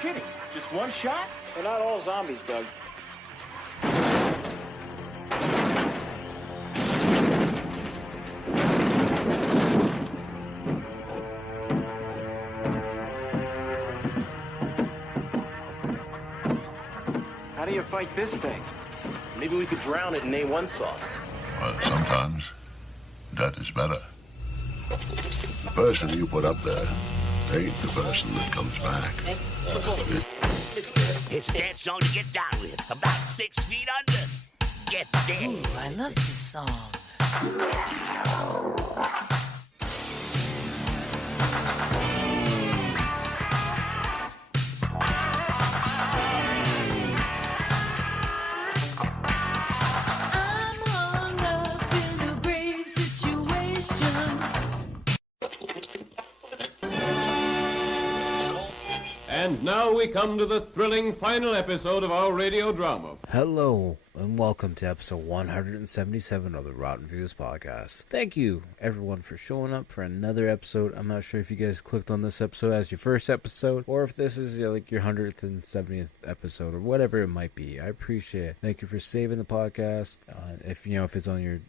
kidding? Just one shot? They're not all zombies, Doug. How do you fight this thing? Maybe we could drown it in A1 sauce. Well, sometimes that is better. The person you put up there ain't the person that comes back. It's a dance song to get down with. About 6 feet under. Get there. Ooh, I love this song. And now we come to the thrilling final episode of our radio drama. Hello, and welcome to episode 177 of the Rotten Views podcast. Thank you, everyone, for showing up for another episode. I'm not sure if you guys clicked on this episode as your first episode, or if this is like your 170th episode, or whatever it might be. I appreciate it. Thank you for saving the podcast. If it's on your,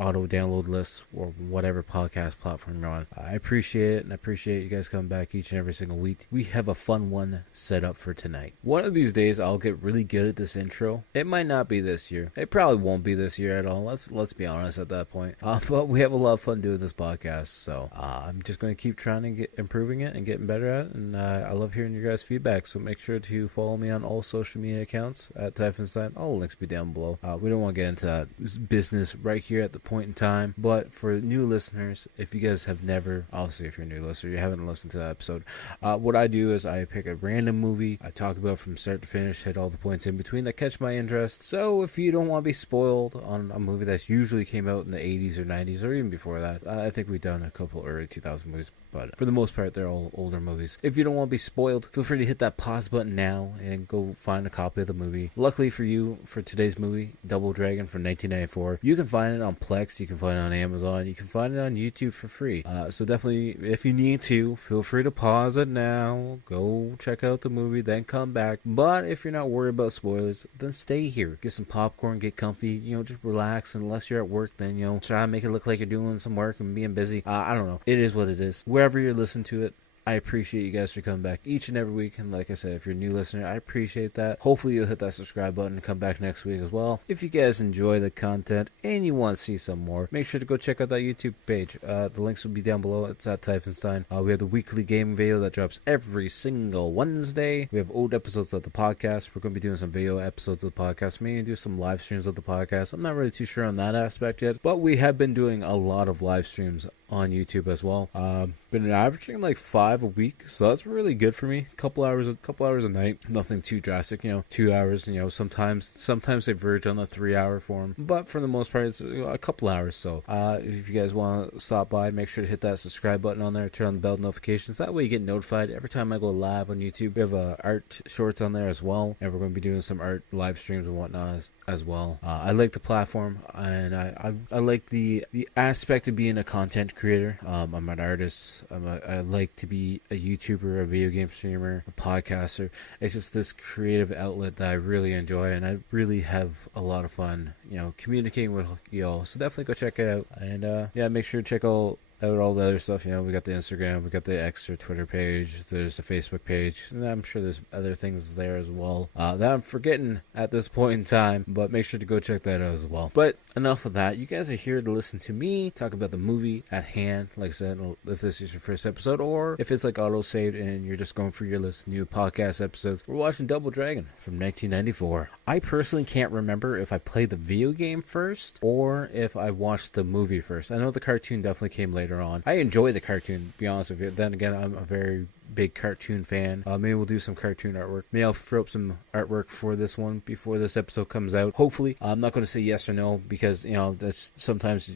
auto download list or whatever podcast platform you're on. I appreciate it, and I appreciate you guys coming back each and every single week. We have a fun one set up for tonight. One of these days I'll get really good at this intro. It might not be this year. It probably won't be this year at all. Let's be honest at that point. But we have a lot of fun doing this podcast, so I'm just going to keep trying to get improving it and getting better at it, and I love hearing your guys' feedback, so make sure to follow me on all social media accounts at Typhonstein. All the links will be down below. We don't want to get into that business right here at the point in time, but for new listeners, if you guys have never, obviously if you're a new listener, you haven't listened to that episode, what I do is I pick a random movie, I talk about from start to finish, hit all the points in between that catch my interest. So if you don't want to be spoiled on a movie that's usually came out in the 80s or 90s or even before that, I think we've done a couple early 2000 movies, but for the most part they're all older movies. If you don't want to be spoiled, feel free to hit that pause button now and go find a copy of the movie. Luckily for you, for today's movie, Double Dragon from 1994, you can find it on Plex, you can find it on Amazon, you can find it on YouTube for free. So definitely, if you need to, feel free to pause it now, go check out the movie, then come back. But if you're not worried about spoilers, then stay here, get some popcorn, get comfy, just relax. Unless you're at work, then try to make it look like you're doing some work and being busy. I don't know, it is what it is. Wherever you're listening to it, I appreciate you guys for coming back each and every week, and like I said, if you're a new listener, I appreciate that. Hopefully you'll hit that subscribe button and come back next week as well. If you guys enjoy the content and you want to see some more, make sure to go check out that YouTube page. The links will be down below. It's at Typhonstein. We have the weekly game video that drops every single Wednesday. We have old episodes of the podcast. We're going to be doing some video episodes of the podcast, maybe do some live streams of the podcast. I'm not really too sure on that aspect yet, but we have been doing a lot of live streams on YouTube as well. Been averaging like 5 a week, so that's really good for me. Couple hours a night, nothing too drastic. 2 hours. Sometimes they verge on the 3-hour form, but for the most part, it's a couple hours. So if you guys want to stop by, make sure to hit that subscribe button on there, turn on the bell notifications. That way you get notified every time I go live on YouTube. We have art shorts on there as well, and we're going to be doing some art live streams and whatnot as well. I like the platform, and I like the aspect of being a content creator. I'm an artist. I like to be a YouTuber, a video game streamer, a podcaster. It's just this creative outlet that I really enjoy, and I really have a lot of fun, communicating with y'all. So definitely go check it out, and make sure to check out all the other stuff. We got the Instagram, we got the extra Twitter page, there's a Facebook page, and I'm sure there's other things there as well that I'm forgetting at this point in time, but make sure to go check that out as well. But enough of that. You guys are here to listen to me talk about the movie at hand. Like I said, if this is your first episode, or if it's like auto-saved and you're just going through your list of new podcast episodes, we're watching Double Dragon from 1994. I personally can't remember if I played the video game first or if I watched the movie first. I know the cartoon definitely came later on. I enjoy the cartoon, to be honest with you. Then again, I'm a very big cartoon fan. Maybe we'll do some cartoon artwork. Maybe I'll throw up some artwork for this one before this episode comes out. Hopefully. I'm not going to say yes or no because, that's sometimes,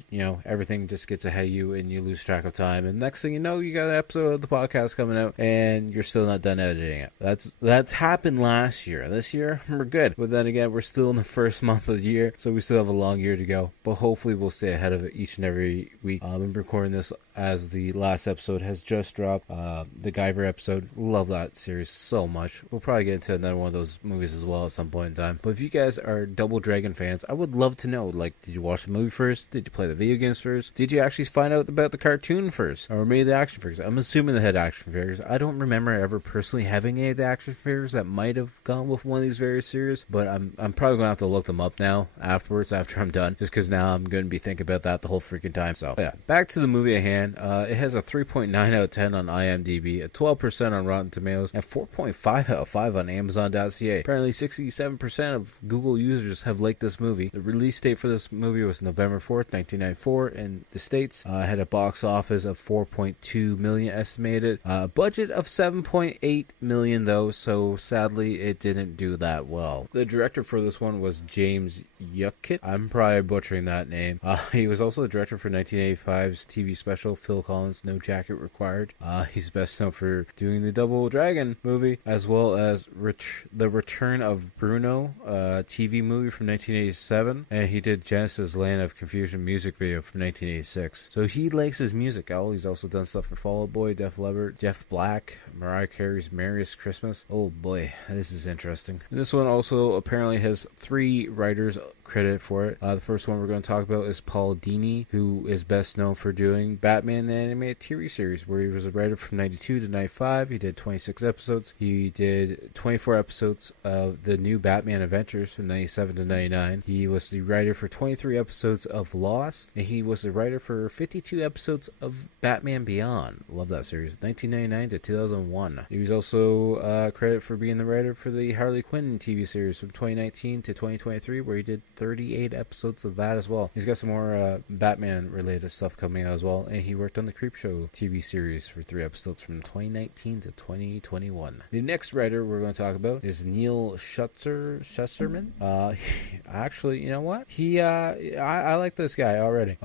everything just gets ahead of you and you lose track of time. And next thing you know, you got an episode of the podcast coming out and you're still not done editing it. That's happened last year. This year, we're good. But then again, we're still in the first month of the year, so we still have a long year to go. But hopefully we'll stay ahead of it each and every week. I'm recording this as the last episode has just dropped. The Guyver episode. Love that series so much. We'll probably get into another one of those movies as well at some point in time. But if you guys are Double Dragon fans, I would love to know, like, did you watch the movie first? Did you play the video games first? Did you actually find out about the cartoon first? Or maybe the action figures? I'm assuming they had action figures. I don't remember ever personally having any of the action figures that might have gone with one of these various series, but I'm probably going to have to look them up now afterwards after I'm done, just because now I'm going to be thinking about that the whole freaking time. So yeah, back to the movie at hand. It has a 3.9 out of 10 on IMDb, a 12% on Rotten Tomatoes, and 4.5 out of 5 on Amazon.ca. Apparently 67% of Google users have liked this movie. The release date for this movie was November 4th, 1994 in the States. Had a box office of 4.2 million estimated. Budget of 7.8 million though, so sadly it didn't do that well. The director for this one was James Yuckett. I'm probably butchering that name. He was also the director for 1985's TV special Phil Collins' No Jacket Required. He's best known for doing the Double Dragon movie, as well as The Return of Bruno, a TV movie from 1987, and he did Genesis Land of Confusion music video from 1986. So he likes his music. He's also done stuff for Fall Out Boy, Def Leppard, Jeff Black, Mariah Carey's Merriest Christmas. Oh boy, this is interesting. And this one also apparently has 3 writers credited for it. The first one we're going to talk about is Paul Dini, who is best known for doing Batman the Animated TV Series, where he was a writer from 92 to 95. He did 26 episodes. He did 24 episodes of the New Batman Adventures from 97 to 99. He was the writer for 23 episodes of Lost, and he was the writer for 52 episodes of Batman Beyond. Love that series. 1999 to 2001. He was also credited for being the writer for the Harley Quinn TV series from 2019 to 2023, where he did 38 episodes of that as well. He's got some more Batman related stuff coming out as well, and he worked on the Creepshow TV series for 3 episodes from 2019 to 2021. The next writer we're going to talk about is Neil Schusterman. Actually, you know what? I like this guy already.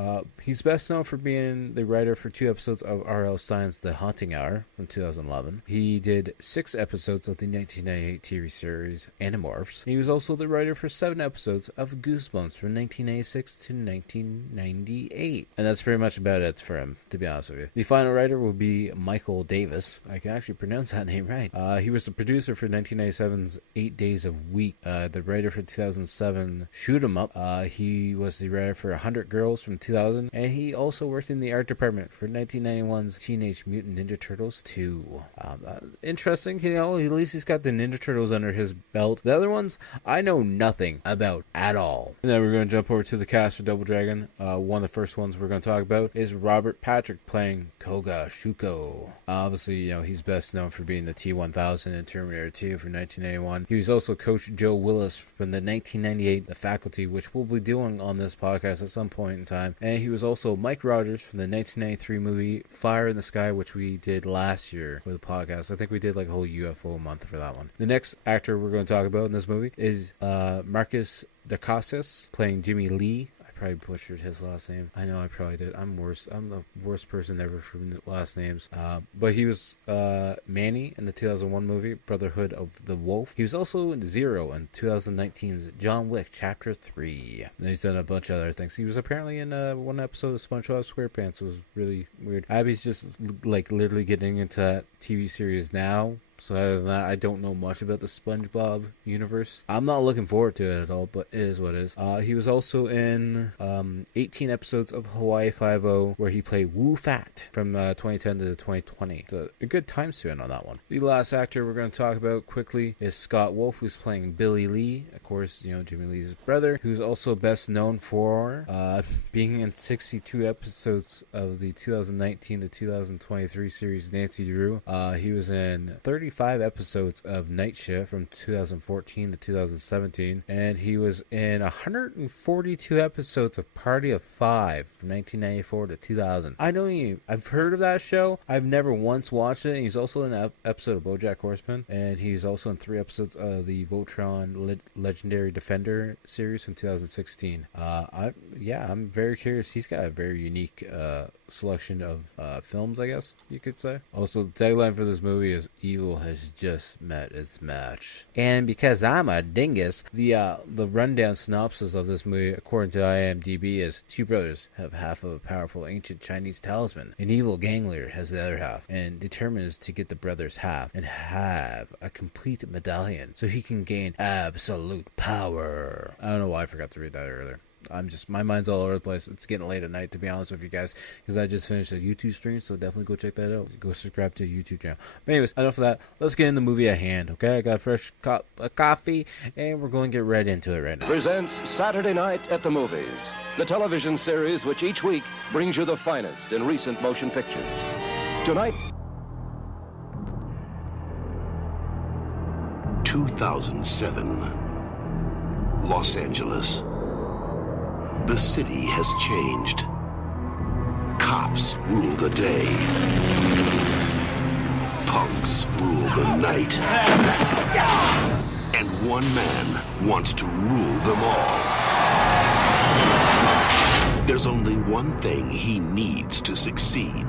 He's best known for being the writer for 2 episodes of R.L. Stein's The Haunting Hour from 2011. He did 6 episodes of the 1998 TV series Animorphs. He was also the writer for 7 episodes of Goosebumps from 1996 to 1998. And that's pretty much about it for him, to be honest with you. The final writer will be Michael Davis. I can actually pronounce that name right. He was the producer for 1997's 8 Days of Week, the writer for 2007 Shoot 'Em Up. He was the writer for 100 Girls from 2000, and he also worked in the art department for 1991's Teenage Mutant Ninja Turtles 2. Interesting, at least he's got the Ninja Turtles under his belt. The other ones, I know nothing about at all. And then we're going to jump over to the cast for Double Dragon. One of the first ones we're going to talk about is Robert Patrick playing Koga Shuko. Obviously, he's best known for being the T-1000 in Terminator 2 from 1981. He was also Coach Joe Willis from the 1998 The Faculty, which we'll be doing on this podcast at some point in time. And he was also Mike Rogers from the 1993 movie Fire in the Sky, which we did last year with the podcast. I think we did like a whole UFO month for that one. The next actor we're going to talk about in this movie is Marcus Dacascos playing Jimmy Lee. Probably butchered his last name. I know I probably did. I'm worse. I'm the worst person ever for last names. But he was Manny in the 2001 movie Brotherhood of the Wolf. He was also in Zero in 2019's John Wick Chapter 3. And he's done a bunch of other things. He was apparently in one episode of SpongeBob SquarePants. It was really weird. Abby's just like literally getting into that TV series now. So other than that, I don't know much about the SpongeBob universe. I'm not looking forward to it at all, but it is what it is. He was also in 18 episodes of Hawaii Five-0, where he played Wu Fat from 2010 to 2020. It's a good time span on that one. The last actor we're going to talk about quickly is Scott Wolf, who's playing Billy Lee. Of course, Jimmy Lee's brother, who's also best known for being in 62 episodes of the 2019 to 2023 series Nancy Drew. He was in 35 45 episodes of Night Shift from 2014 to 2017, and he was in 142 episodes of Party of Five from 1994 to 2000. I've heard of that show. I've never once watched it. And he's also in an episode of BoJack Horseman, and he's also in 3 episodes of the Voltron Legendary Defender series from 2016. I'm very curious. He's got a very unique selection of films, I guess you could say. Also, the tagline for this movie is "Evil has just met its match." And because I'm a dingus, the rundown synopsis of this movie, according to IMDb, is 2 brothers have half of a powerful ancient Chinese talisman. An evil gang leader has the other half and determines to get the brother's half and have a complete medallion so he can gain absolute power. I don't know why I forgot to read that earlier. My mind's all over the place. It's getting late at night, to be honest with you guys, because I just finished a YouTube stream, so definitely go check that out. Go subscribe to the YouTube channel. But anyways, enough of that. Let's get in the movie at hand, okay? I got a fresh cup of coffee, and we're going to get right into it right now. Presents Saturday Night at the Movies, the television series which each week brings you the finest in recent motion pictures. Tonight, 2007, Los Angeles. The city has changed. Cops rule the day. Punks rule the night. And one man wants to rule them all. There's only one thing he needs to succeed.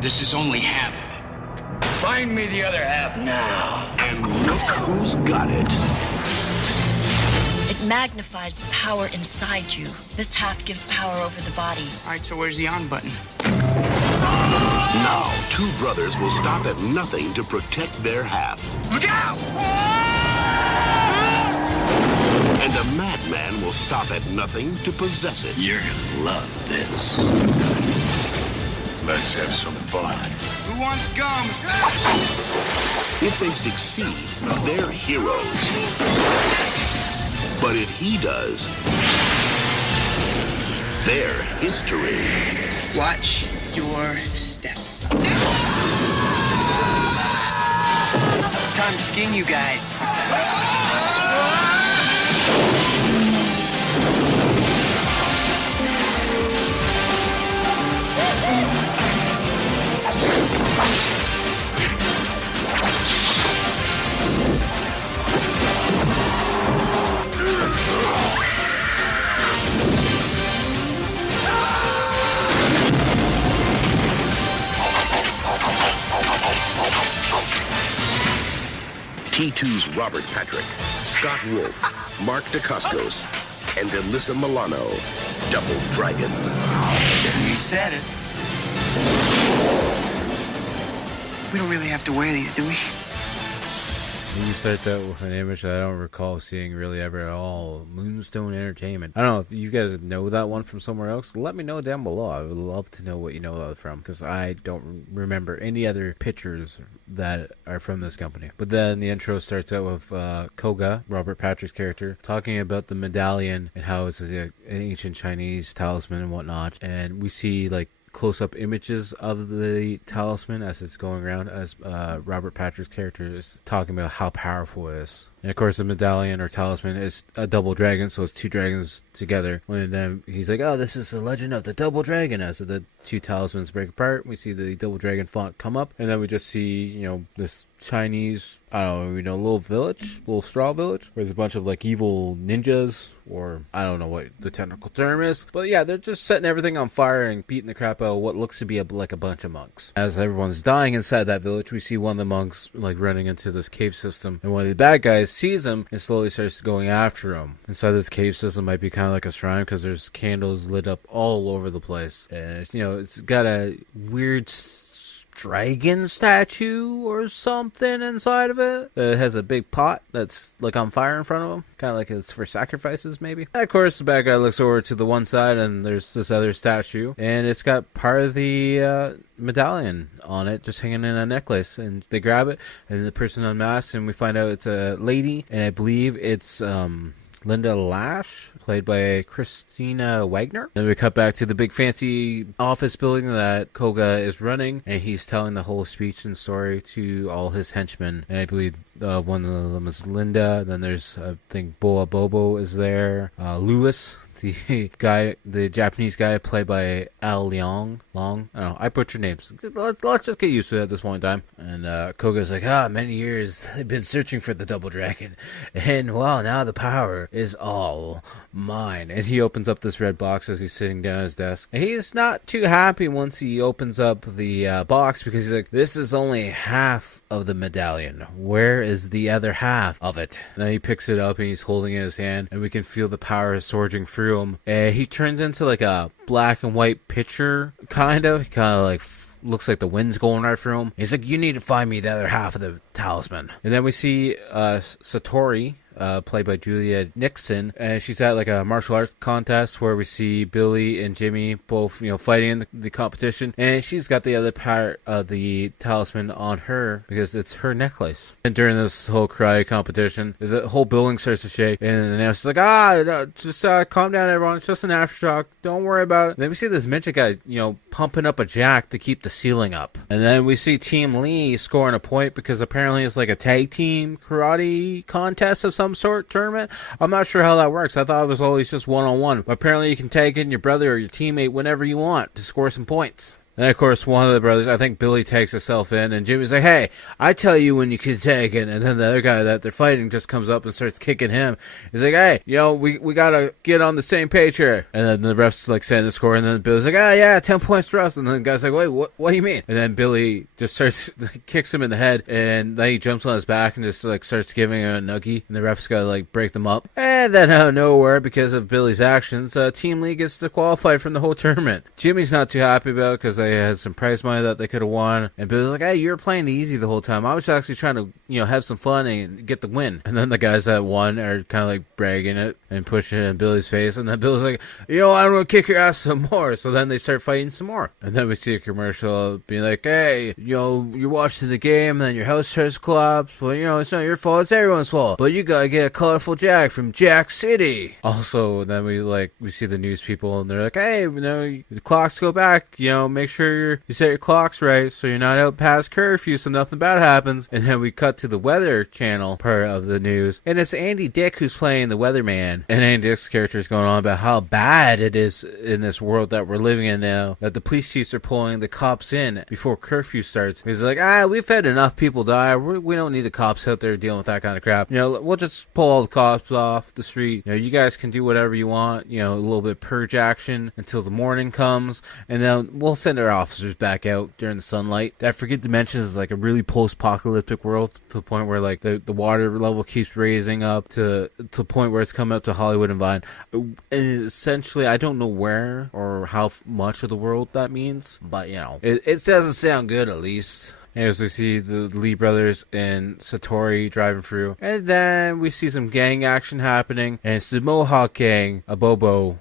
This is only half of it. Find me the other half now. And look who's got it. It magnifies the power inside you. This half gives power over the body. All right, so where's the on button? Now, 2 brothers will stop at nothing to protect their half. Look out! And a madman will stop at nothing to possess it. You're gonna love this. Let's have some fun. Who wants gum? If they succeed, they're heroes. But if he does, they're history. Watch your step. Time to skin you guys. T2's Robert Patrick, Scott Wolf, Mark Dacascos, and Alyssa Milano, Double Dragon. You said it. We don't really have to wear these, do we? You starts out with an image that I don't recall seeing really ever at all. Moonstone Entertainment. I don't know if you guys know that one from somewhere else. Let me know down below. I would love to know what you know that from, because I don't remember any other pictures that are from this company. But then the intro starts out with Koga, Robert Patrick's character, talking about the medallion and how it's an ancient Chinese talisman and whatnot. And we see like close-up images of the talisman as it's going around, as Robert Patrick's character is talking about how powerful it is. And of course the medallion or talisman is a double dragon, so it's 2 dragons together. And then he's like, oh, this is the legend of the double dragon. As the 2 talismans break apart, we see the double dragon font come up, and then we just see, you know, this Chinese, I don't know, you know, little village, little straw village, where there's a bunch of like evil ninjas, or I don't know what the technical term is, but yeah, they're just setting everything on fire and beating the crap out of what looks to be like a bunch of monks. As everyone's dying inside that village, we see one of the monks like running into this cave system, and one of the bad guys sees him and slowly starts going after him. Inside this cave system might be kind of like a shrine, because there's candles lit up all over the place, and it's, you know, it's got a weird dragon statue or something inside of it. It has a big pot that's like on fire in front of him, kind of like it's for sacrifices maybe. And of course the bad guy looks over to the one side and there's this other statue, and it's got part of the medallion on it just hanging in a necklace, and they grab it and the person unmasks and we find out it's a lady, and I believe it's Linda Lash, played by Christina Wagner. Then we cut back to the big fancy office building that Koga is running, and he's telling the whole speech and story to all his henchmen. And I believe one of them is Linda. Then there's, I think, Boa Bobo is there. Lewis, the Japanese guy played by Al Long. I don't know, I butcher names. Let's just get used to it at this point in time. And Koga's like, many years they've been searching for the Double Dragon, and well, now the power is all mine. And he opens up this red box as he's sitting down at his desk. And he's not too happy once he opens up the box, because he's like, this is only half of the medallion. Where is the other half of it? And then he picks it up and he's holding it in his hand, and we can feel the power surging through him. And he turns into like a black and white picture, kind of. He kind of like looks like the wind's going right through him. He's like, you need to find me the other half of the talisman. And then we see Satori, played by Julia Nixon, and she's at like a martial arts contest where we see Billy and Jimmy both, fighting in the competition, and she's got the other part of the talisman on her because it's her necklace. And during this whole karate competition, the whole building starts to shake, and the announcer's like, just calm down, everyone. It's just an aftershock. Don't worry about it. And then we see this midget guy, pumping up a jack to keep the ceiling up. And then we see Team Lee scoring a point because apparently it's like a tag team karate contest of some sort, tournament. I'm not sure how that works. I thought it was always just one-on-one. But apparently you can tag in your brother or your teammate whenever you want to score some points. And of course, one of the brothers, I think Billy, takes himself in, and Jimmy's like, hey, I tell you when you can tag in. And then the other guy that they're fighting just comes up and starts kicking him. He's like, hey, we gotta get on the same page here. And then the ref's like saying the score, and then Billy's like, yeah, 10 points for us. And then the guy's like, wait, what do you mean? And then Billy just kicks him in the head, and then he jumps on his back and just like starts giving him a nuggie, and the ref's gotta like break them up. And then out of nowhere, because of Billy's actions, Team Lee gets disqualified from the whole tournament. Jimmy's not too happy about it because they had some prize money that they could have won, and Billy's like, hey, you were playing easy the whole time. I was actually trying to have some fun and get the win. And then the guys that won are kind of like bragging it and pushing it in Billy's face, and then Billy's like, I'm gonna kick your ass some more. So then they start fighting some more, and then we see a commercial being like, hey, you're watching the game and then your house starts to collapse. Well, it's not your fault, it's everyone's fault, but you gotta get a colorful jack from Jack City. Also, then we see the news people, and they're like, hey, the clocks go back, make sure you set your clocks right so you're not out past curfew so nothing bad happens. And then we cut to the Weather Channel part of the news, and it's Andy Dick who's playing the weatherman. And Andy Dick's character is going on about how bad it is in this world that we're living in now, that the police chiefs are pulling the cops in before curfew starts. He's like, we've had enough people die. We don't need the cops out there dealing with that kind of crap. We'll just pull all the cops off the street. You guys can do whatever you want. A little bit of purge action until the morning comes, and then we'll send our officers back out during the sunlight. I forget to mention is like a really post-apocalyptic world, to the point where like the water level keeps raising up to the point where it's coming up to Hollywood and Vine. And essentially, I don't know where or how much of the world that means, but it doesn't sound good, at least. As we see the Lee brothers and Satori driving through. And then we see some gang action happening. And it's the Mohawk gang, a Bobo,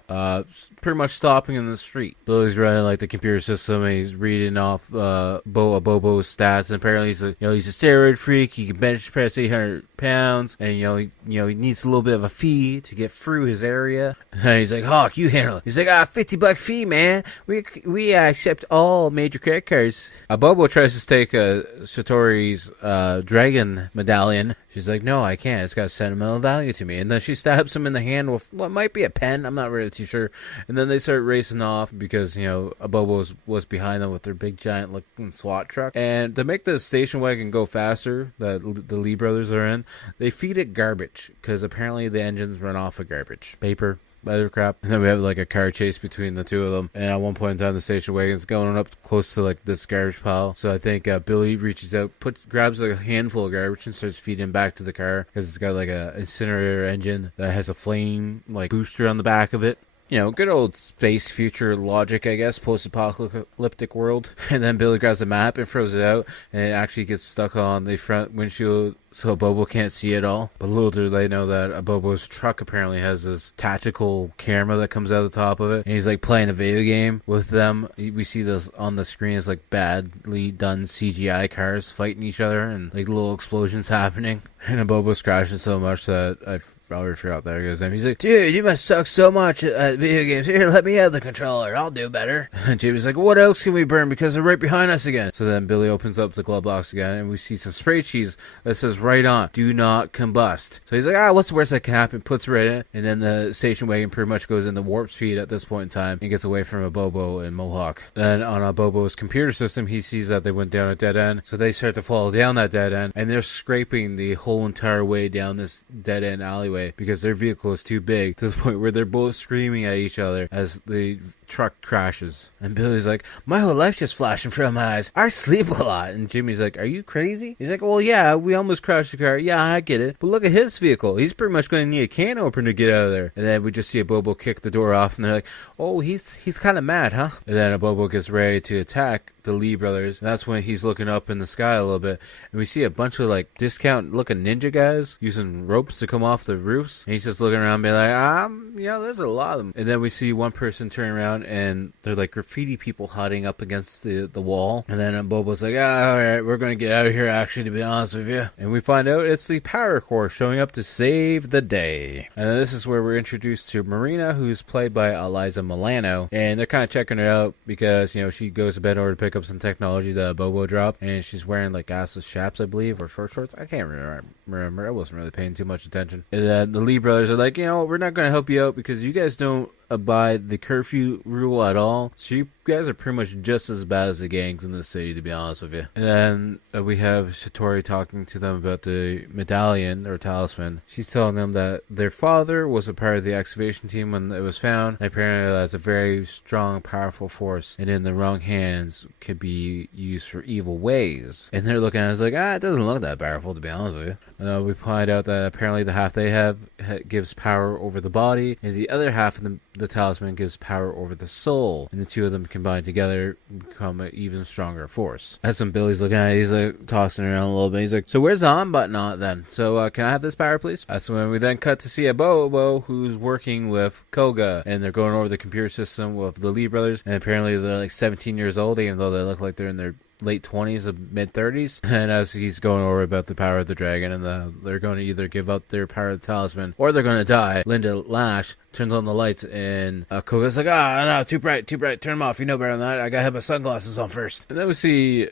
pretty much stopping in the street. Billy's running like the computer system, and he's reading off Bobo's stats. And apparently he's a steroid freak. He can bench press 800 pounds. And he needs a little bit of a fee to get through his area. And he's like, Hawk, you handle it. He's like, $50 fee, man. We accept all major credit cards. Bobo tries to stake Satori's dragon medallion. She's like, no, I can't. It's got sentimental value to me. And then she stabs him in the hand with what might be a pen. I'm not really too sure. And then they start racing off because, Bobo was behind them with their big giant looking SWAT truck. And to make the station wagon go faster, that the Lee brothers are in, they feed it garbage because apparently the engines run off of garbage. Paper. Other crap. And then we have like a car chase between the two of them, and at one point in time the station wagon's going up close to like this garbage pile. So I think Billy reaches out, grabs like a handful of garbage and starts feeding it back to the car because it's got like a incinerator engine that has a flame like booster on the back of it. Good old space future logic, I guess, post-apocalyptic world. And then Billy grabs a map and throws it out, and it actually gets stuck on the front windshield so Bobo can't see it all. But little do they know that Bobo's truck apparently has this tactical camera that comes out of the top of it, and he's like playing a video game with them. We see this on the screen as like badly done CGI cars fighting each other and like little explosions happening. And Bobo's crashing so much that I already forgot that guy's name. He's like, dude, you must suck so much at video games. Here, let me have the controller. I'll do better. And Jimmy's like, what else can we burn? Because they're right behind us again. So then Billy opens up the glove box again, and we see some spray cheese that says right on, do not combust. So he's like, what's the worst that can happen? Puts it right in, and then the station wagon pretty much goes into warp speed at this point in time and gets away from a Bobo and Mohawk. And on a Bobo's computer system, he sees that they went down a dead end, so they start to fall down that dead end, and they're scraping the whole entire way down this dead end alleyway because their vehicle is too big, to the point where they're both screaming at each other as the truck crashes. And Billy's like, my whole life just flashing from my eyes. I sleep a lot. And Jimmy's like, are you crazy? He's like, well, yeah, we almost crashed the car. Yeah, I get it. But look at his vehicle. He's pretty much going to need a can opener to get out of there. And then we just see a Bobo kick the door off, and they're like, oh, he's kind of mad, huh? And then a Bobo gets ready to attack the Lee brothers. And that's when he's looking up in the sky a little bit, and we see a bunch of like discount looking ninja guys using ropes to come off the roofs. And he's just looking around being like, there's a lot of them. And then we see one person turn around, and they're like graffiti people hiding up against the wall. And then Bobo's like, alright, we're gonna get out of here, actually, to be honest with you. And we find out it's the Power Corps showing up to save the day. And then this is where we're introduced to Marina, who's played by Eliza Milano, and they're kind of checking her out because, you know, she goes to bed in order to pick up some technology that Bobo dropped, and she's wearing like assless chaps, I believe, or short shorts. I can't remember. I wasn't really paying too much attention. And then the Lee brothers are like, you know, we're not going to help you out because you guys don't abide the curfew rule at all, so you guys are pretty much just as bad as the gangs in the city, to be honest with you. And then we have Satori talking to them about the medallion or talisman. She's telling them that their father was a part of the excavation team when it was found, and apparently that's a very strong, powerful force, and in the wrong hands could be used for evil ways. And they're looking at us like, it doesn't look that powerful, to be honest with you. We find out that apparently the half they have gives power over the body, and the other half of the talisman gives power over the soul, and the two of them combined together become an even stronger force. As some Billy's looking at it, he's like tossing around a little bit. He's like, so where's the on button on it then? So can I have this power, please? That's when we then cut to see a Bobo who's working with Koga, and they're going over the computer system with the Lee brothers, and apparently they're like 17 years old, even though they look like they're in their late 20s or mid 30s. And as he's going over about the power of the dragon, and they're going to either give up their power of the talisman or they're going to die, Linda Lash turns on the lights, and Koga's like, no, too bright, turn them off, you know better than that, I gotta have my sunglasses on first. And then we see,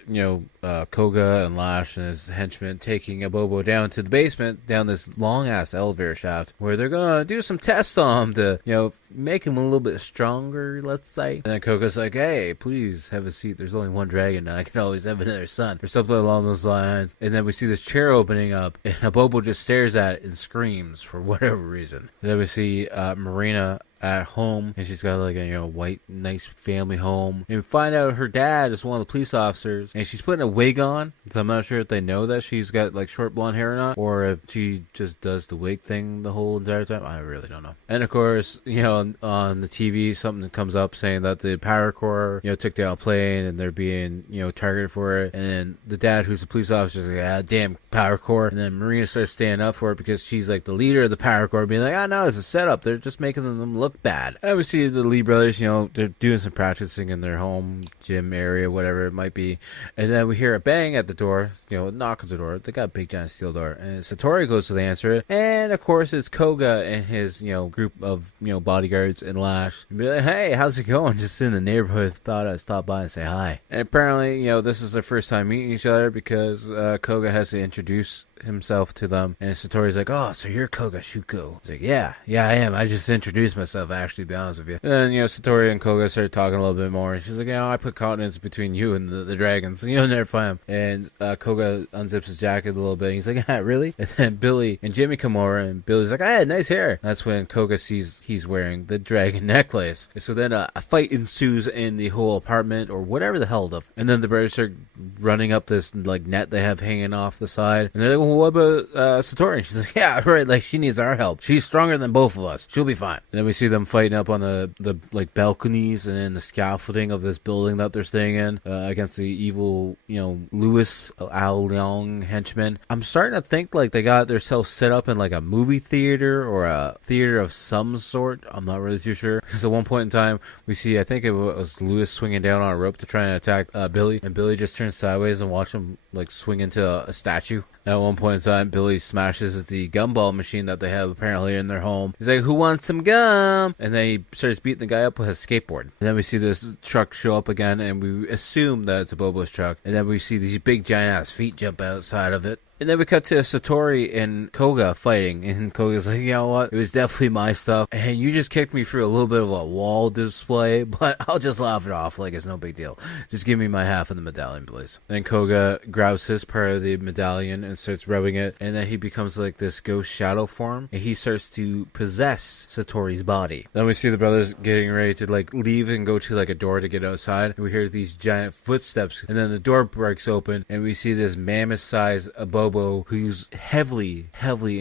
Koga and Lash and his henchmen taking a Bobo down to the basement, down this long ass elevator shaft, where they're gonna do some tests on him to, make him a little bit stronger, let's say. And then Koga's like, hey, please have a seat, there's only one dragon, and I can always have another son, or something along those lines. And then we see this chair opening up, and a Bobo just stares at it and screams for whatever reason. And then we see Marina at home, and she's got like a white nice family home, and we find out her dad is one of the police officers, and she's putting a wig on, so I'm not sure if they know that she's got like short blonde hair or not, or if she just does the wig thing the whole entire time. I really don't know. And of course, on the TV something comes up saying that the Power Corps took down a plane and they're being targeted for it, and then the dad, who's a police officer, is like, damn Power Corps. And then Marina starts standing up for it because she's like the leader of the Power Corps, being like, no, it's a setup, they're just making them look bad. And we see the Lee brothers, they're doing some practicing in their home gym area, whatever it might be. And then we hear a bang at the door, a knock at the door. They got a big giant steel door, and Satori goes to answer it, and of course it's Koga and his group of bodyguards and Lash, and be like, hey, how's it going? Just in the neighborhood, thought I'd stop by and say hi. And apparently this is their first time meeting each other, because Koga has to introduce himself to them, and Satori's like, oh, so you're Koga Shuko. He's like, yeah, I am. I just introduced myself, actually, to be honest with you. And then, Satori and Koga start talking a little bit more, and she's like, I put continents between you and the dragons, so you'll never find them. And Koga unzips his jacket a little bit, and he's like, yeah, really? And then Billy and Jimmy come over, and Billy's like, hey, nice hair. And that's when Koga sees he's wearing the dragon necklace. And so then a fight ensues in the whole apartment, or whatever the hell. And then the brothers start running up this like net they have hanging off the side, and they're like, well, what about Satori? And she's like, yeah, right, like she needs our help. She's stronger than both of us. She'll be fine. And then we see see them fighting up on the like balconies and in the scaffolding of this building that they're staying in against the evil, Louis Al Leong henchmen. I'm starting to think like they got themselves set up in like a movie theater or a theater of some sort. I'm not really too sure, because at one point in time we see, I think it was Louis swinging down on a rope to try and attack Billy, and Billy just turns sideways and watch him like swing into a statue. At one point in time, Billy smashes the gumball machine that they have apparently in their home. He's like, "Who wants some gum?" And then he starts beating the guy up with his skateboard. And then we see this truck show up again, and we assume that it's a Bobo's truck. And then we see these big giant ass feet jump outside of it. And then we cut to Satori and Koga fighting, and Koga's like, "You know what? It was definitely my stuff, and you just kicked me through a little bit of a wall display, but I'll just laugh it off like it's no big deal. Just give me my half of the medallion, please." Then Koga grabs his part of the medallion and starts rubbing it, and then he becomes like this ghost shadow form, and he starts to possess Satori's body. Then we see the brothers getting ready to like leave and go to like a door to get outside, and we hear these giant footsteps, and then the door breaks open, and we see this mammoth-sized Bobo who's heavily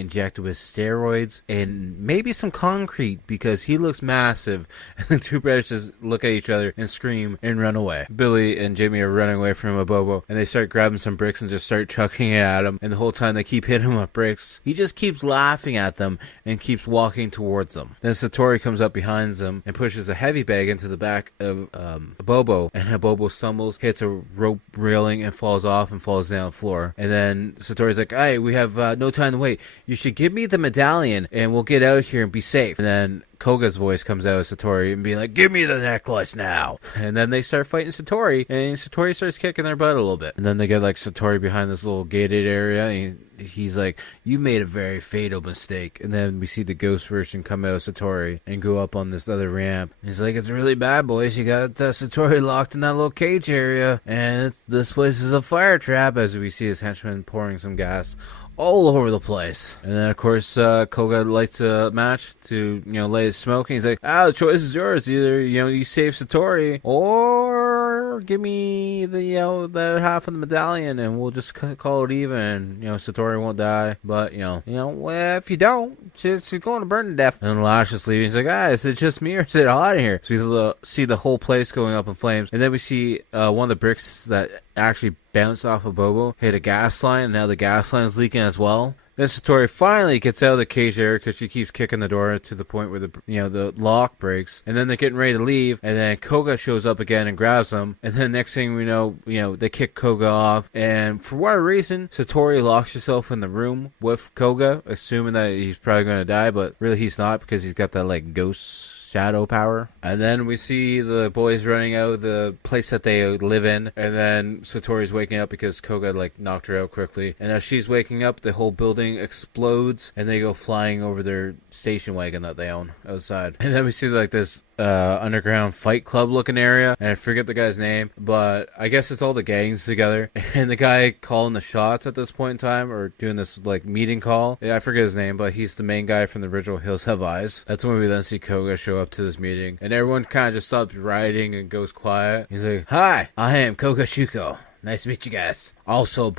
injected with steroids and maybe some concrete, because he looks massive. And the two brothers just look at each other and scream and run away. Billy and Jimmy are running away from a Bobo, and they start grabbing some bricks and just start chucking it at him. And the whole time they keep hitting him with bricks, he just keeps laughing at them and keeps walking towards them. Then Satori comes up behind them and pushes a heavy bag into the back of a Bobo, and a Bobo stumbles, hits a rope railing, and falls off and falls down the floor. And then Satori's like, "Hey, we have no time to wait. You should give me the medallion and we'll get out of here and be safe." And then Koga's voice comes out of Satori and being like, "Give me the necklace now." And then they start fighting Satori, and Satori starts kicking their butt a little bit. And then they get like Satori behind this little gated area, and he's like, "You made a very fatal mistake." And then we see the ghost version come out of Satori and go up on this other ramp. And he's like, "It's really bad, boys. You got Satori locked in that little cage area, and this place is a fire trap," as we see his henchman pouring some gas all over the place. And then of course Koga lights a match to light his smoke, and he's like, "The choice is yours. Either you save Satori or give me the the half of the medallion and we'll just call it even. Satori won't die, but well, if you don't, she's going to burn to death." And Lash is leaving. He's like, "Is it just me or is it hot in here?" So we see the whole place going up in flames, and then we see one of the bricks that actually bounced off of Bobo hit a gas line, and now the gas line is leaking as well. Then Satori finally gets out of the cage area because she keeps kicking the door to the point where the lock breaks, and then they're getting ready to leave, and then Koga shows up again and grabs them, and then next thing we know, they kick Koga off, and for whatever reason, Satori locks herself in the room with Koga, assuming that he's probably going to die, but really he's not, because he's got that like ghost shadow power. And then we see the boys running out of the place that they live in, and then Satori's waking up because Koga like knocked her out quickly, and as she's waking up, the whole building explodes and they go flying over their station wagon that they own outside. And then we see like this underground fight club looking area, and I forget the guy's name, but I guess it's all the gangs together, and the guy calling the shots at this point in time, or doing this like meeting call, I forget his name, but he's the main guy from the original Hills Have Eyes. That's when we then see Koga show up to this meeting, and everyone kind of just stops rioting and goes quiet. He's like, "Hi, I am Koga Shuko. Nice to meet you guys. Also,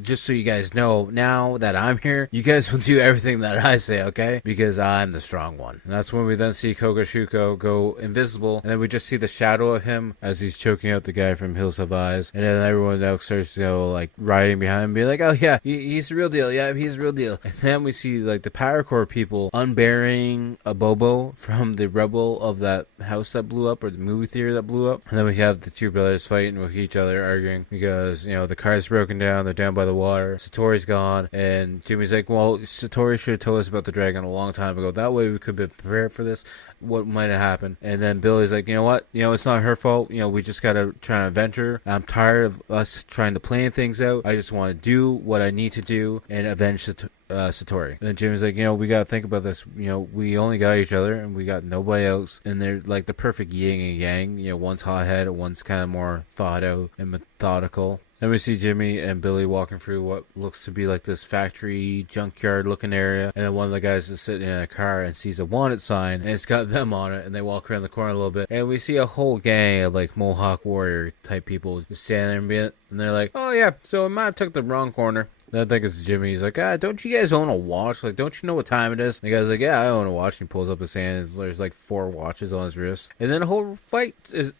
just so you guys know, now that I'm here, you guys will do everything that I say, okay? Because I'm the strong one." And that's when we then see Koga Shuko go invisible, and then we just see the shadow of him as he's choking out the guy from Hills Have Eyes. And then everyone else starts, like, riding behind him, being like, "Oh, yeah, he's the real deal. Yeah, he's the real deal." And then we see, like, the Power Corps people unburying a Bobo from the rubble of that house that blew up, or the movie theater that blew up. And then we have the two brothers fighting with each other, arguing, because the car's broken down, they're down by the water, Satori's gone, and Jimmy's like, "Well, Satori should have told us about the dragon a long time ago. That way we could be prepared for this. What might have happened?" And then Billy's like, "You know what? It's not her fault. We just gotta try and avenge her. I'm tired of us trying to plan things out. I just want to do what I need to do and avenge Satori." And then Jimmy's like, "We gotta think about this. We only got each other, and we got nobody else. And they're like the perfect yin and yang. One's hot-headed, one's kind of more thought out and methodical." Then we see Jimmy and Billy walking through what looks to be like this factory junkyard looking area, and then one of the guys is sitting in a car and sees a wanted sign, and it's got them on it, and they walk around the corner a little bit, and we see a whole gang of like Mohawk warrior type people just standing there and they're like, "Oh yeah, so I might have took the wrong corner. I think it's Jimmy. He's like, don't you guys own a watch? Like, don't you know what time it is? And the guy's like, yeah, I own a watch. And he pulls up his hand. And there's like 4 watches on his wrist. And then a whole fight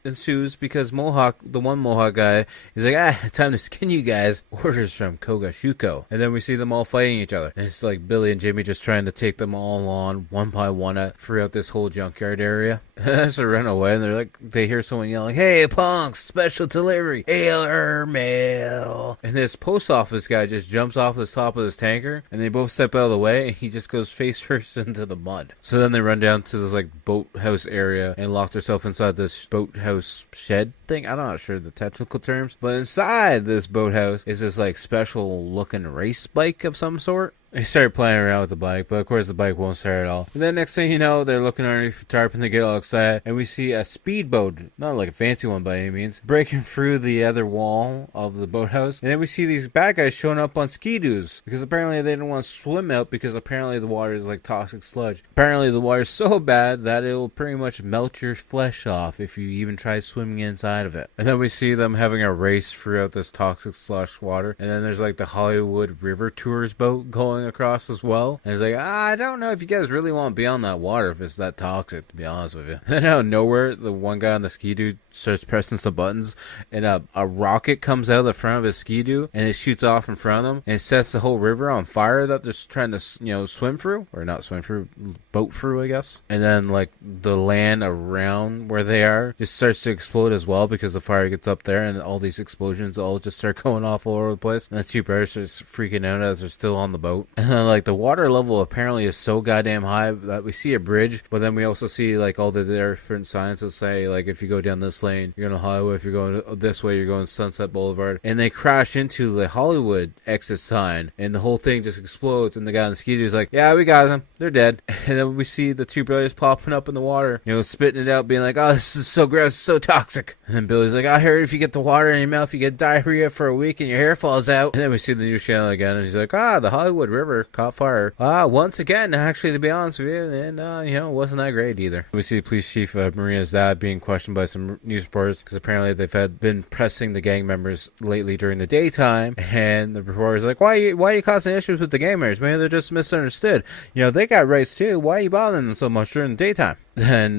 ensues because the one Mohawk guy, he's like, time to skin you guys. Orders from Koga Shuko. And then we see them all fighting each other. And it's like Billy and Jimmy just trying to take them all on one by one throughout this whole junkyard area. And as they run away, and they hear someone yelling, hey, punks, special delivery, mail. And this post office guy just jumps off the top of this tanker, and they both step out of the way, and he just goes face first into the mud. So then they run down to this like boathouse area and lock themselves inside this boathouse shed thing. I'm not sure the technical terms, but inside this boathouse is this like special looking race bike of some sort. They started playing around with the bike, but of course the bike won't start at all. And then next thing you know, they're looking underneath the tarp and they get all excited. And we see a speedboat, not like a fancy one by any means, breaking through the other wall of the boathouse. And then we see these bad guys showing up on ski-doos. Because apparently they didn't want to swim out because apparently the water is like toxic sludge. Apparently the water is so bad that it will pretty much melt your flesh off if you even try swimming inside of it. And then we see them having a race throughout this toxic slush water. And then there's like the Hollywood River Tours boat going across as well. And it's like, I don't know if you guys really want to be on that water if it's that toxic, to be honest with you. And out of nowhere, the one guy on the ski-doo starts pressing some buttons, and a rocket comes out of the front of his ski-doo, and it shoots off in front of them, and it sets the whole river on fire that they're trying to, swim through, or not swim through, boat through, I guess. And then, like, the land around where they are just starts to explode as well because the fire gets up there, and all these explosions all just start going off all over the place. And the 2 brothers are just freaking out as they're still on the boat. And then, like, the water level apparently is so goddamn high that we see a bridge, but then we also see, like, all the different signs that say, like, if you go down this lane, you're going to Hollywood. If you're going this way, you're going Sunset Boulevard. And they crash into the Hollywood exit sign, and the whole thing just explodes, and the guy on the ski is like, yeah, we got them. They're dead. And then we see the 2 brothers popping up in the water, spitting it out, being like, oh, this is so gross, so toxic. And then Billy's like, I heard if you get the water in your mouth, you get diarrhea for a week and your hair falls out. And then we see the news channel again, and he's like, the Hollywood River caught fire. Once again, actually, to be honest with you, and, it wasn't that great either. We see police chief Marina's dad being questioned by some news reporters because apparently they've been pressing the gang members lately during the daytime, and the reporter's like, why are you causing issues with the gang members? Maybe they're just misunderstood. They got rights too. Why are you bothering them so much during the daytime? Then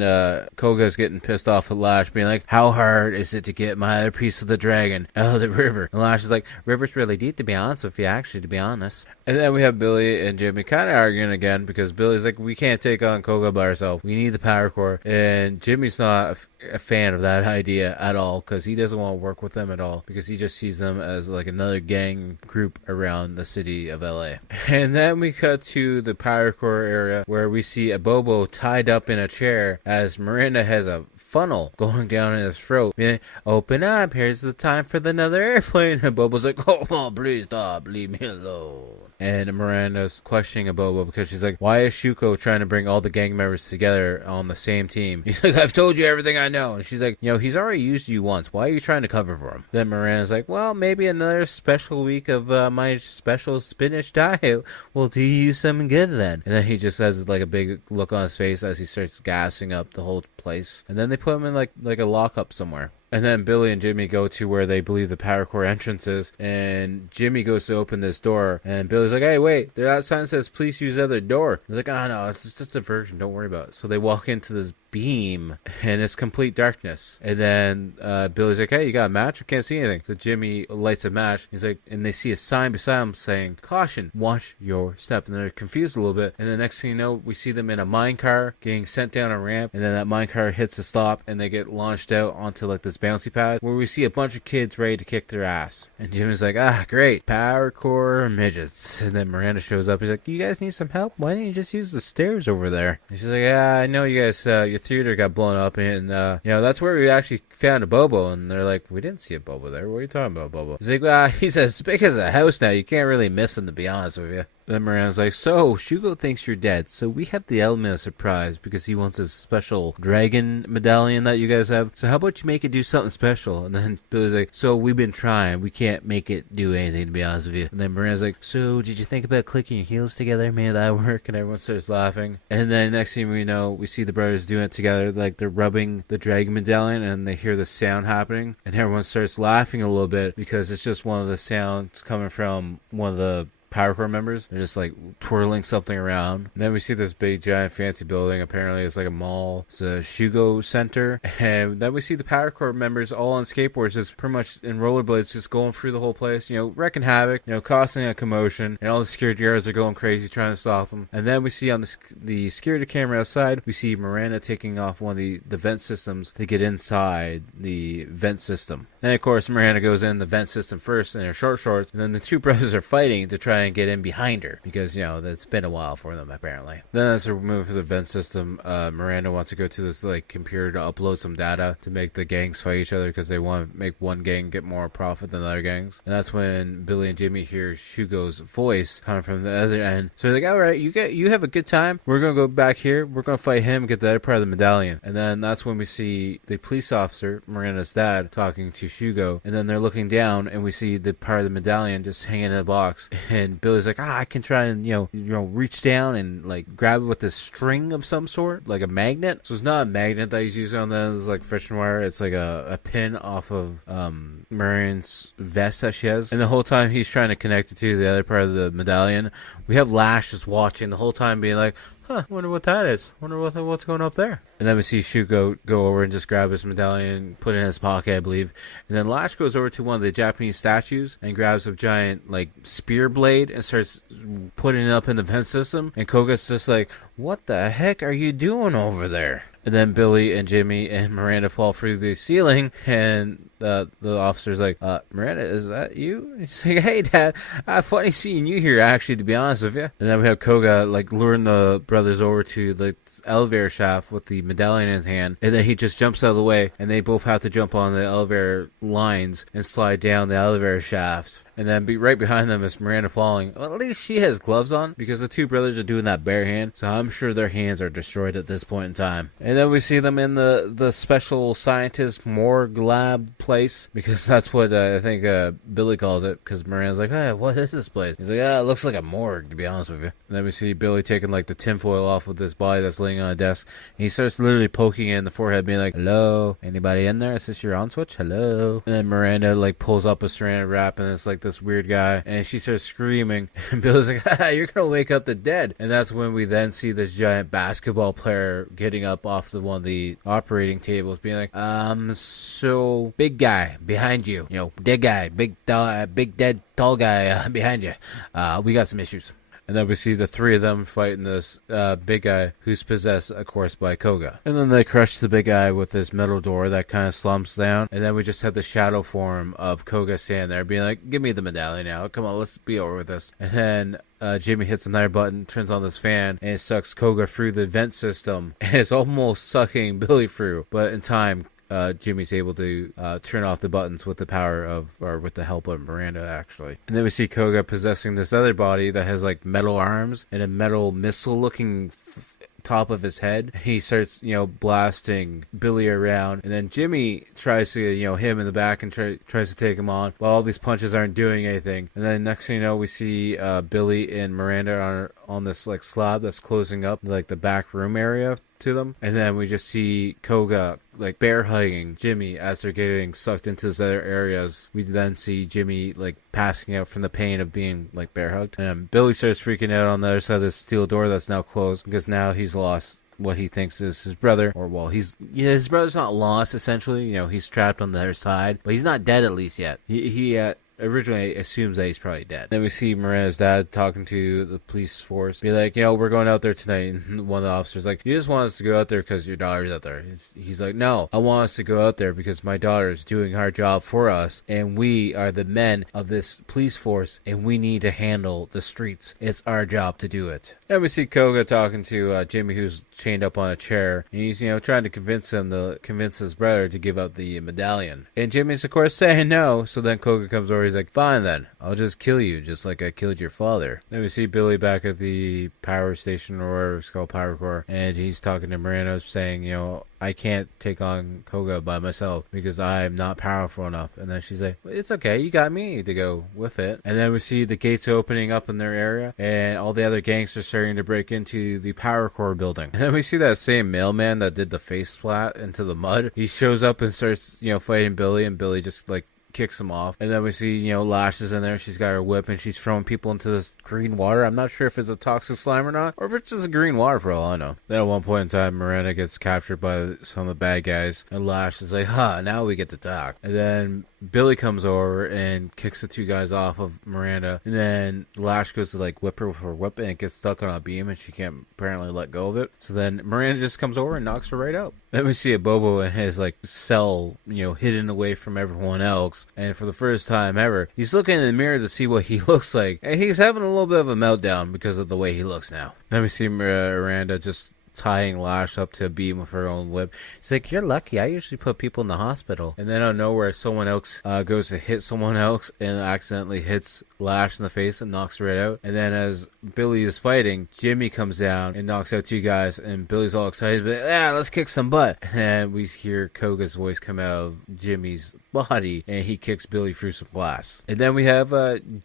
Koga's getting pissed off at Lash, being like, how hard is it to get my other piece of the dragon out of the river? And Lash is like, river's really deep, to be honest with you, actually, to be honest. And then we have Billy and Jimmy kind of arguing again because Billy's like, we can't take on Koga by ourselves. We need the power core. And Jimmy's not a fan of that idea at all because he doesn't want to work with them at all because he just sees them as like another gang group around the city of LA. And then we cut to the power core area where we see a Bobo tied up in a chair as Miranda has a funnel going down in his throat. Open up, here's the time for another airplane. And Bobo's like, oh, please stop, leave me alone. And Miranda's questioning a Bobo because she's like, why is Shuko trying to bring all the gang members together on the same team? He's like, I've told you everything I know. And she's like, he's already used you once. Why are you trying to cover for him? Then Miranda's like, well, maybe another special week of my special spinach diet will do you some good then. And then he just has like a big look on his face as he starts gassing up the whole place. And then they put him in like a lockup somewhere. And then Billy and Jimmy go to where they believe the power core entrance is, and Jimmy goes to open this door, and Billy's like, hey, wait, that sign says please use the other door. He's like, oh no, it's just a diversion, don't worry about it. So they walk into this beam, and it's complete darkness. And then Billy's like, hey, you got a match? I can't see anything. So Jimmy lights a match. He's like, and they see a sign beside him saying, caution, watch your step. And they're confused a little bit. And the next thing you know, we see them in a mine car getting sent down a ramp, and then that mine car hits a stop, and they get launched out onto like this bouncy pad where we see a bunch of kids ready to kick their ass. And Jimmy's like, great, power core midgets. And then Miranda shows up. He's like, you guys need some help? Why don't you just use the stairs over there? And she's like, yeah, I know you guys, your theater got blown up, and that's where we actually found a Bobo. And they're like, we didn't see a Bobo there. What are you talking about, Bobo? He's like, he's as big as a house now. You can't really miss him, to be honest with you. then Miranda's like, so Shugo thinks you're dead, so we have the element of surprise because he wants his special dragon medallion that you guys have. So how about you make it do something special? And then Billy's like, so we've been trying. We can't make it do anything, to be honest with you. And then Miranda's like, so did you think about clicking your heels together? Maybe that work? And everyone starts laughing. And then next thing we know, we see the brothers doing it together. Like they're rubbing the dragon medallion and they hear the sound happening. And everyone starts laughing a little bit because it's just one of the sounds coming from one of the Power Core members. They're just like twirling something around. And then we see this big giant fancy building. Apparently it's like a mall. It's a Shugo Center. And then we see the Power Core members all on skateboards, just pretty much in rollerblades, just going through the whole place, wrecking havoc, causing a commotion. And all the security guards are going crazy trying to stop them. And then we see on the security camera outside, we see Miranda taking off one of the vent systems to get inside the vent system. And of course Miranda goes in the vent system first in her short shorts. And then the two brothers are fighting to try and get in behind her because it's been a while for them apparently. Then as they're moving for the vent system, Miranda wants to go to this computer to upload some data to make the gangs fight each other because they want to make one gang get more profit than the other gangs. And that's when Billy and Jimmy hear Shugo's voice coming from the other end. So they're like, all right, you have a good time. We're gonna go back here. We're gonna fight him, get the other part of the medallion. And then that's when we see the police officer, Miranda's dad, talking to Shugo. And then they're looking down and we see the part of the medallion just hanging in a box. And Billy's like, I can try and reach down and grab it with this string of some sort, like a magnet. So it's not a magnet that he's using on the friction wire. It's like a pin off of Marian's vest that she has. And the whole time he's trying to connect it to the other part of the medallion, we have Lash just watching the whole time, being like, wonder what that is. Wonder what's going up there. And then we see Shugo go over and just grab his medallion, put it in his pocket, I believe. And then Lash goes over to one of the Japanese statues and grabs a giant spear blade and starts putting it up in the vent system. And Koga's just like, what the heck are you doing over there? And then Billy and Jimmy and Miranda fall through the ceiling, and the officer's like, Miranda, is that you? And he's like, hey, Dad, funny seeing you here, actually, to be honest with you. And then we have Koga, luring the brothers over to the elevator shaft with the medallion in his hand, and then he just jumps out of the way, and they both have to jump on the elevator lines and slide down the elevator shaft. And then right behind them is Miranda falling. Well, at least she has gloves on because the two brothers are doing that bare hand. So I'm sure their hands are destroyed at this point in time. And then we see them in the special scientist morgue lab place because that's what I think Billy calls it. Because Miranda's like, hey, what is this place? He's like, it looks like a morgue, to be honest with you. And then we see Billy taking the tinfoil off of this body that's laying on a desk. And he starts literally poking it in the forehead, being like, hello, anybody in there? Is this your on switch? Hello. And then Miranda pulls up a strand of wrap, and it's this weird guy, and she starts screaming, and Bill's like, you're gonna wake up the dead. And that's when we then see this giant basketball player getting up off one of the operating tables, being like, so big guy behind you, dead guy, big dead tall guy behind you, we got some issues. And then we see the three of them fighting this big guy who's possessed, of course, by Koga. And then they crush the big guy with this metal door that kind of slumps down. And then we just have the shadow form of Koga standing there being like, give me the medallion now. Come on, let's be over with this. And then Jimmy hits another button, turns on this fan, and it sucks Koga through the vent system. And it's almost sucking Billy through. But in time, Jimmy's able to turn off the buttons with the power with the help of Miranda, actually. And then we see Koga possessing this other body that has metal arms and a metal missile-looking top of his head. He starts, blasting Billy around, and then Jimmy tries to, him in the back and tries to take him on, while all these punches aren't doing anything. And then next thing you know, we see Billy and Miranda are on this slab that's closing up the back room area to them, and then we just see Koga bear hugging Jimmy as they're getting sucked into these other areas. We then see Jimmy passing out from the pain of being bear hugged, and Billy starts freaking out on the other side of this steel door that's now closed because now he's lost what he thinks is his brother, or his brother's not lost essentially. He's trapped on the other side, but he's not dead at least yet. He originally assumes that he's probably dead. Then we see Miranda's dad talking to the police force, be like, we're going out there tonight. And one of the officers like, you just want us to go out there because your daughter's out there. He's like, no, I want us to go out there because my daughter's doing our job for us, and we are the men of this police force, and we need to handle the streets. It's our job to do it. And we see Koga talking to Jimmy, who's chained up on a chair, and he's trying to convince his brother to give up the medallion. And Jimmy's of course saying no. So then Koga comes over. He's like, fine then, I'll just kill you, just like I killed your father. Then we see Billy back at the power station, or whatever it's called, Power Core, and he's talking to Miranda, saying, you know, I can't take on Koga by myself because I'm not powerful enough. And then she's like, it's okay, you got me to go with it. And then we see the gates opening up in their area, and all the other gangs are starting to break into the Power Core building. And then we see that same mailman that did the face splat into the mud. He shows up and starts, you know, fighting Billy, and Billy just like kicks him off. And then we see, you know, Lash is in there. She's got her whip and she's throwing people into this green water. I'm not sure if it's a toxic slime or not, or if it's just green water for all I know. Then at one point in time, Miranda gets captured by some of the bad guys, and Lash is like, now we get to talk. And then Billy comes over and kicks the two guys off of Miranda, and then Lash goes to like whip her with her whip, and it gets stuck on a beam, and she can't apparently let go of it. So then Miranda just comes over and knocks her right out. Then we see a Bobo in his like cell, you know, hidden away from everyone else, and for the first time ever, he's looking in the mirror to see what he looks like, and he's having a little bit of a meltdown because of the way he looks now. Then we see Miranda just tying Lash up to a beam with her own whip. He's like, you're lucky, I usually put people in the hospital. And then out of nowhere, someone else goes to hit someone else and accidentally hits Lash in the face and knocks her right out. And then as Billy is fighting, Jimmy comes down and knocks out two guys, and Billy's all excited, but let's kick some butt. And we hear Koga's voice come out of Jimmy's body, and he kicks Billy through some glass. And then we have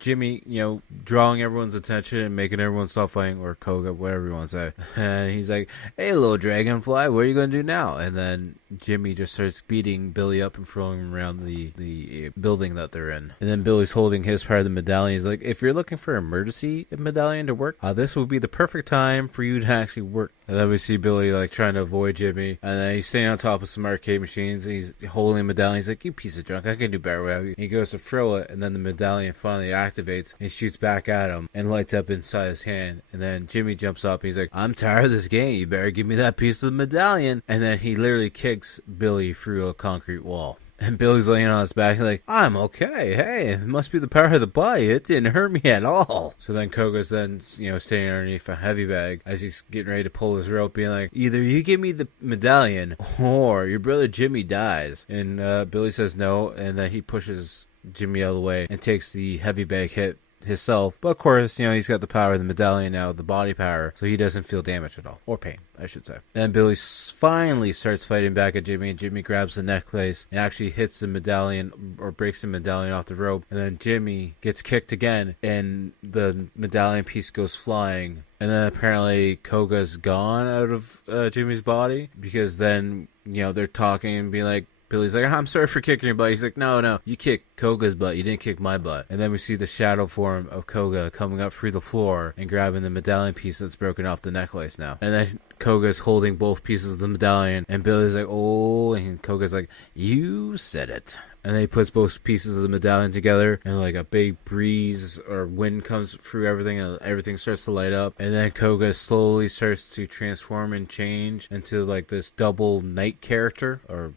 Jimmy, you know, drawing everyone's attention and making everyone stop fighting, or Koga, whatever you want to say. And he's like, hey, little dragonfly, what are you going to do now? And then Jimmy just starts beating Billy up and throwing him around the building that they're in. And then Billy's holding his part of the medallion. He's like, if you're looking for an emergency medallion to work, this would be the perfect time for you to actually work. And then we see Billy like trying to avoid Jimmy, and then he's standing on top of some arcade machines, and he's holding a medallion. He's like, you piece of junk, I can do better without you. And he goes to throw it, and then the medallion finally activates and shoots back at him and lights up inside his hand. And then Jimmy jumps up and he's like, I'm tired of this game, you better give me that piece of the medallion. And then he literally kicks Billy through a concrete wall. And Billy's laying on his back, like, I'm okay. Hey, it must be the power of the body. It didn't hurt me at all. So then Koga's then, you know, standing underneath a heavy bag as he's getting ready to pull his rope, being like, either you give me the medallion or your brother Jimmy dies. And Billy says no, and then he pushes Jimmy out of the way and takes the heavy bag hit himself. But of course, you know, he's got the power of the medallion now, the body power, so he doesn't feel damage at all, or pain, I should say. And Billy finally starts fighting back at Jimmy, and Jimmy grabs the necklace and actually hits the medallion, or breaks the medallion off the rope. And then Jimmy gets kicked again, and the medallion piece goes flying. And then apparently Koga's gone out of Jimmy's body, because then, you know, they're talking and being like, Billy's like, I'm sorry for kicking your butt. He's like, no, you kicked Koga's butt. You didn't kick my butt. And then we see the shadow form of Koga coming up through the floor and grabbing the medallion piece that's broken off the necklace now. And then Koga's holding both pieces of the medallion, and Billy's like, oh, and Koga's like, you said it. And then he puts both pieces of the medallion together, and like a big breeze or wind comes through everything, and everything starts to light up. And then Koga slowly starts to transform and change into like this double knight character, or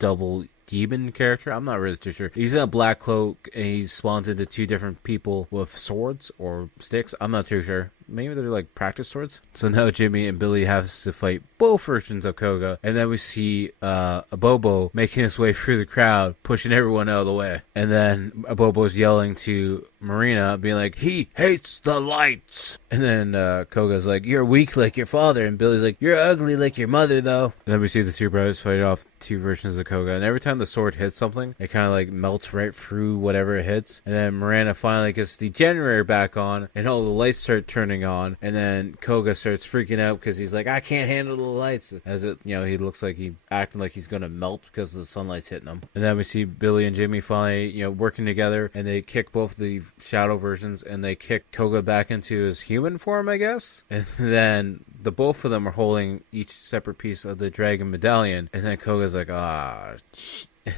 double demon character. I'm not really too sure. He's in a black cloak, and he spawns into two different people with swords or sticks. I'm not too sure. Maybe they're like practice swords. So now Jimmy and Billy have to fight both versions of Koga. And then we see a Bobo making his way through the crowd, pushing everyone out of the way. And then a Bobo's yelling to Marina, being like, he hates the lights. And then Koga's like, you're weak like your father. And Billy's like, you're ugly like your mother, though. And then we see the two brothers fight off two versions of Koga. And every time the sword hits something, it kind of like melts right through whatever it hits. And then Miranda finally gets the generator back on, and all the lights start turning on. And then Koga starts freaking out because he's like, I can't handle the lights. As it, you know, he looks like he acting like he's gonna melt because the sunlight's hitting him. And then we see Billy and Jimmy finally, you know, working together, and they kick both the shadow versions, and they kick Koga back into his human form, I guess. And then the both of them are holding each separate piece of the dragon medallion. And then Koga's like,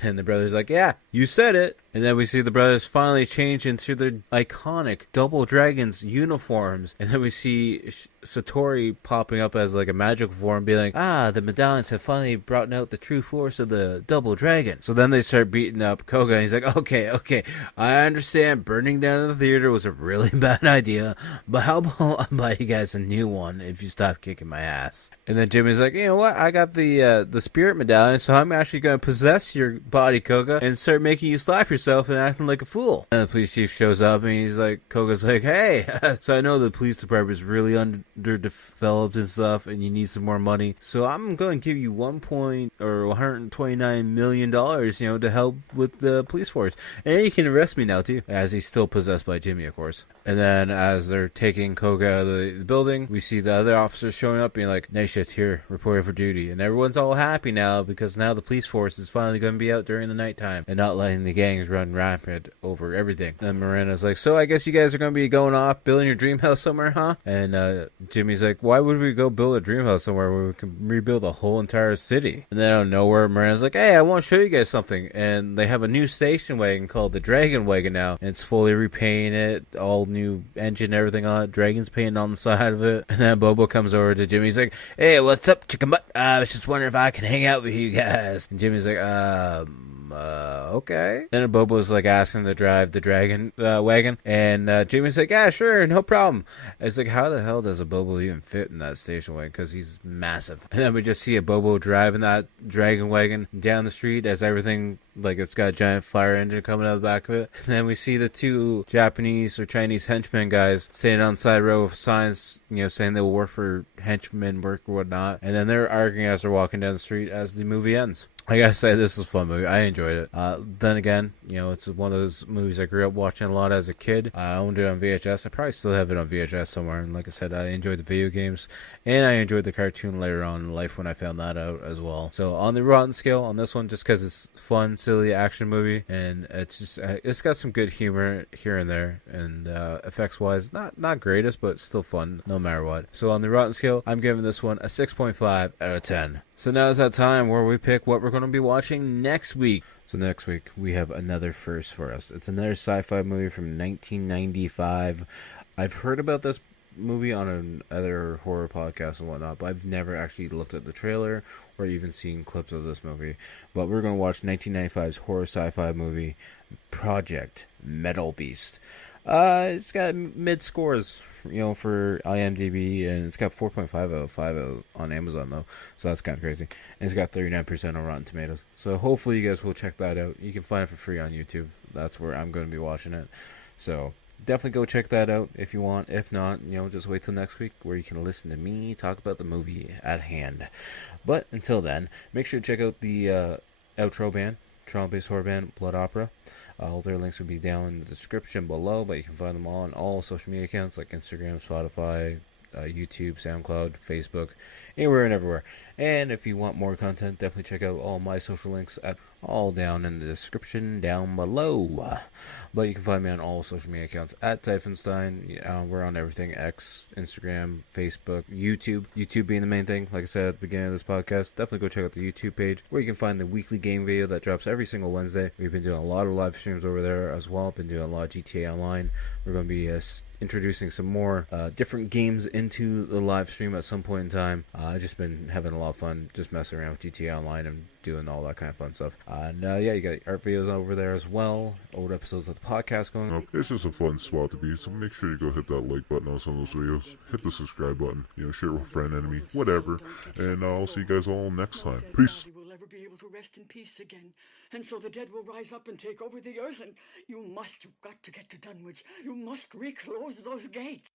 and the brother's like, yeah, you said it. And then we see the brothers finally change into their iconic Double Dragons uniforms. And then we see Satori popping up as like a magical form, being like, the medallions have finally brought out the true force of the Double Dragon. So then they start beating up Koga, and he's like, okay, I understand burning down the theater was a really bad idea, but how about I buy you guys a new one if you stop kicking my ass? And then Jimmy's like, you know what, I got the spirit medallion, so I'm actually going to possess your body, Koga, and start making you slap yourself and acting like a fool. And the police chief shows up and he's like, Koga's like, hey, so I know the police department is really underdeveloped and stuff, and you need some more money. So I'm going to give you $129 million, to help with the police force. And you can arrest me now too, as he's still possessed by Jimmy, of course. And then as they're taking Koga out of the building, we see the other officers showing up being like, night shift here, reporting for duty. And everyone's all happy now because now the police force is finally going to be out during the nighttime and not letting the gangs run rapid over everything. And Miranda's like, so I guess you guys are going to be going off building your dream house somewhere, huh? And Jimmy's like, why would we go build a dream house somewhere where we can rebuild a whole entire city? And then out of nowhere, Miranda's like, hey, I want to show you guys something. And they have a new station wagon called the Dragon Wagon now. And it's fully repainted, all new engine, everything on it. Dragon's painted on the side of it. And then Bobo comes over to Jimmy. He's like, hey, what's up, chicken butt? I was just wondering if I can hang out with you guys. And Jimmy's like, okay. Then Bobo's like asking to drive the Dragon wagon. And Jimmy's like, yeah, sure, no problem. And it's like, how the hell does a Bobo even fit in that station wagon? Because he's massive. And then we just see a Bobo driving that Dragon wagon down the street as everything, like, it's got a giant fire engine coming out of the back of it. And then we see the two Japanese or Chinese henchmen guys standing on the side row of signs, saying they will work for henchmen work or whatnot. And then they're arguing as they're walking down the street as the movie ends. I gotta say, this was a fun movie. I enjoyed it. Then again, it's one of those movies I grew up watching a lot as a kid. I owned it on VHS. I probably still have it on VHS somewhere. And like I said, I enjoyed the video games. And I enjoyed the cartoon later on in life when I found that out as well. So on the Rotten scale, on this one, just because it's fun, silly action movie. And it's got some good humor here and there. And effects-wise, not greatest, but still fun no matter what. So on the Rotten scale, I'm giving this one a 6.5 out of 10. So now is that time where we pick what we're going to be watching next week. So next week, we have another first for us. It's another sci-fi movie from 1995. I've heard about this movie on another horror podcast and whatnot, but I've never actually looked at the trailer or even seen clips of this movie. But we're going to watch 1995's horror sci-fi movie, Project Metal Beast. It's got mid scores, for IMDb, and it's got 4.5 out of 5 on Amazon, though, so that's kind of crazy. And it's got 39% on Rotten Tomatoes, so hopefully you guys will check that out. You can find it for free on YouTube. That's where I'm going to be watching it, so definitely go check that out if you want. If not, just wait till next week where you can listen to me talk about the movie at hand. But until then, make sure to check out the outro band, Toronto-based horror band Blood Opera. All their links will be down in the description below, but you can find them all on all social media accounts like Instagram, Spotify, YouTube, SoundCloud, Facebook, anywhere and everywhere. And if you want more content, definitely check out all my social links all down in the description down below. But you can find me on all social media accounts at Typhonstein. We're on everything: X, Instagram, Facebook, YouTube. YouTube being the main thing. Like I said at the beginning of this podcast, definitely go check out the YouTube page where you can find the weekly game video that drops every single Wednesday. We've been doing a lot of live streams over there as well. Been doing a lot of GTA Online. We're going to be introducing some more different games into the live stream at some point in time. I've just been having a lot of fun just messing around with GTA Online and doing all that kind of fun stuff. And you got art videos over there as well, old episodes of the podcast going. It's just a fun spot to be, so make sure you go hit that like button on some of those videos. Hit the subscribe button, share it with a friend, enemy, whatever. And I'll see you guys all next time. Peace. Will ever be able to rest in peace again, and so the dead will rise up and take over the earth, and you've got to get to Dunwich. You must reclose those gates.